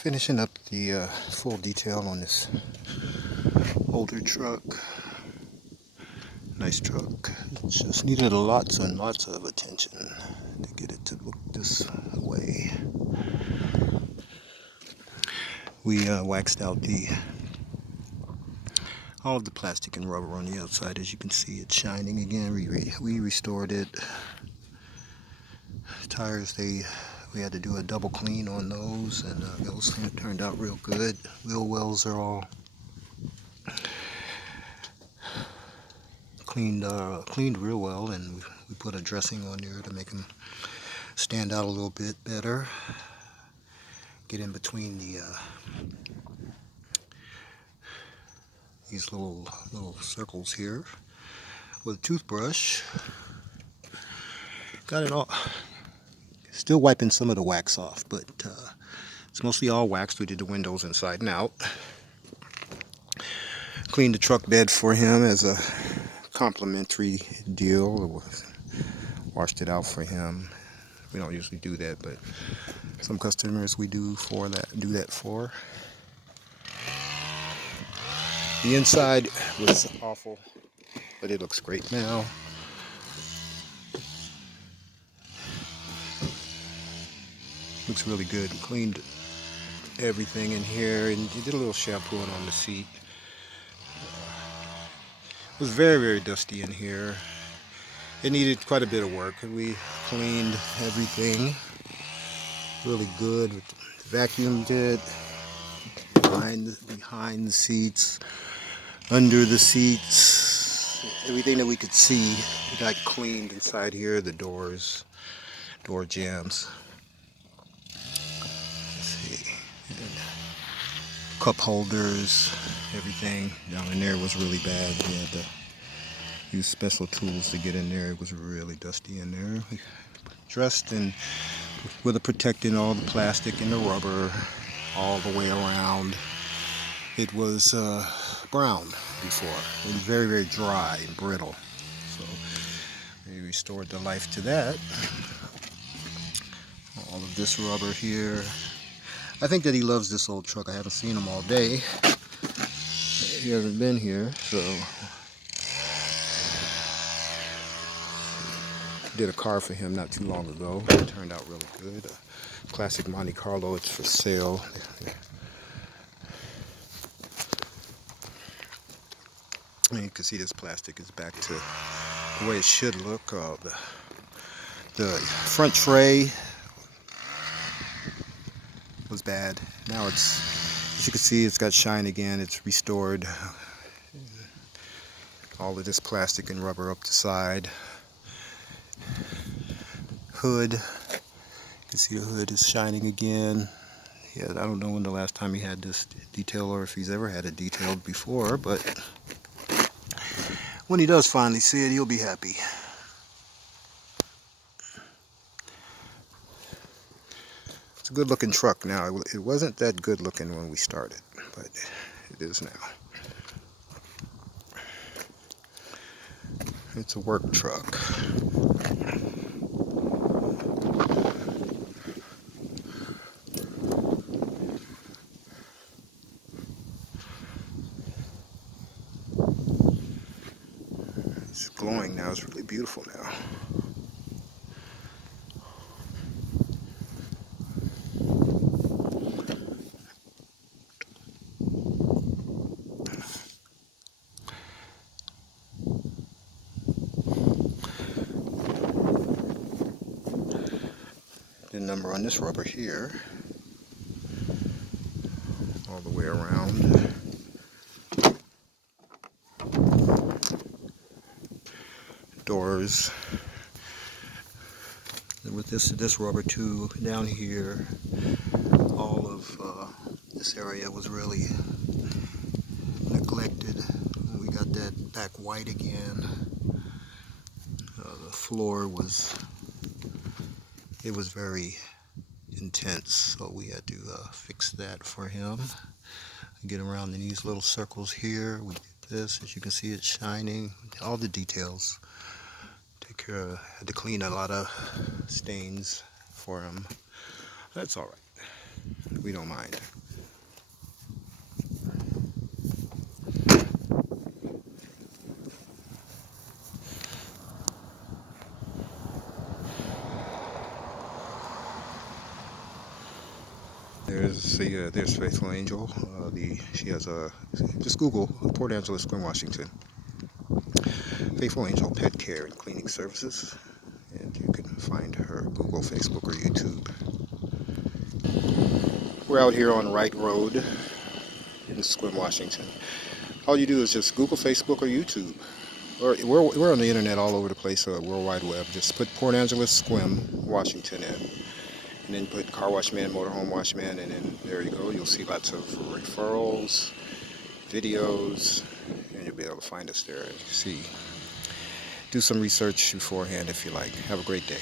Finishing up the full detail on this older truck. Nice truck. It just needed lots and lots of attention to get it to look this way. We waxed out all of the plastic and rubber on the outside. As you can see, it's shining again. We restored it. Tires, we had to do a double clean on those, and those turned out real good. Wheel wells are all cleaned real well, and we put a dressing on there to make them stand out a little bit better. Get in between these little circles here with a toothbrush. Got it all. Still wiping some of the wax off, but it's mostly all waxed. We did the windows inside and out. Cleaned the truck bed for him as a complimentary deal. Washed it out for him. We don't usually do that, but some customers we do that for. The inside was awful, but it looks great now. Looks really good. Cleaned everything in here and did a little shampooing on the seat. It was very, very dusty in here. It needed quite a bit of work. We cleaned everything really good. Vacuumed it behind the seats, under the seats, everything that we could see. We got cleaned inside here. The door jambs. Let's see. And cup holders, everything down in there was really bad. We had to use special tools to get in there. It was really dusty in there. We dressed in with a protectant, all the plastic and the rubber all the way around. It was brown before. It was very, very dry and brittle. So we restored the life to that. All of this rubber here. I think that he loves this old truck. I haven't seen him all day. He hasn't been here, so did a car for him not too long ago. It turned out really good. A classic Monte Carlo. It's for sale. And you can see this plastic is back to the way it should look. The front tray was bad. Now it's, as you can see, it's got shine again. It's restored. All of this plastic and rubber up the side. Hood, you can see the hood is shining again. Yeah, I don't know when the last time he had this detail or if he's ever had it detailed before, but when he does finally see it, he'll be happy. It's a good looking truck now. It wasn't that good looking when we started, but it is now. It's a work truck. It's glowing now. It's really beautiful now. The number on this rubber here, all the way around. Doors. And with this rubber too, down here, all of this area was really neglected. We got that back white again. The floor was very intense, so we had to fix that for him. Get around in these little circles here. We did this, as you can see, it's shining. All the details. Take care of. Had to clean a lot of stains for him. That's all right. we don't mind. There's Faithful Angel. She has a just Google Port Angeles-Sequim, Washington. Faithful Angel Pet Care and Cleaning Services, and you can find her Google, Facebook, or YouTube. We're out here on Wright Road in Sequim, Washington. All you do is just Google, Facebook, or YouTube. Or we're on the internet all over the place, World Wide Web. Just put Port Angeles-Sequim, Washington in. And then put Car Wash Man, Motorhome Wash Man, and then there you go. You'll see lots of referrals, videos, and you'll be able to find us there and see. Do some research beforehand if you like. Have a great day.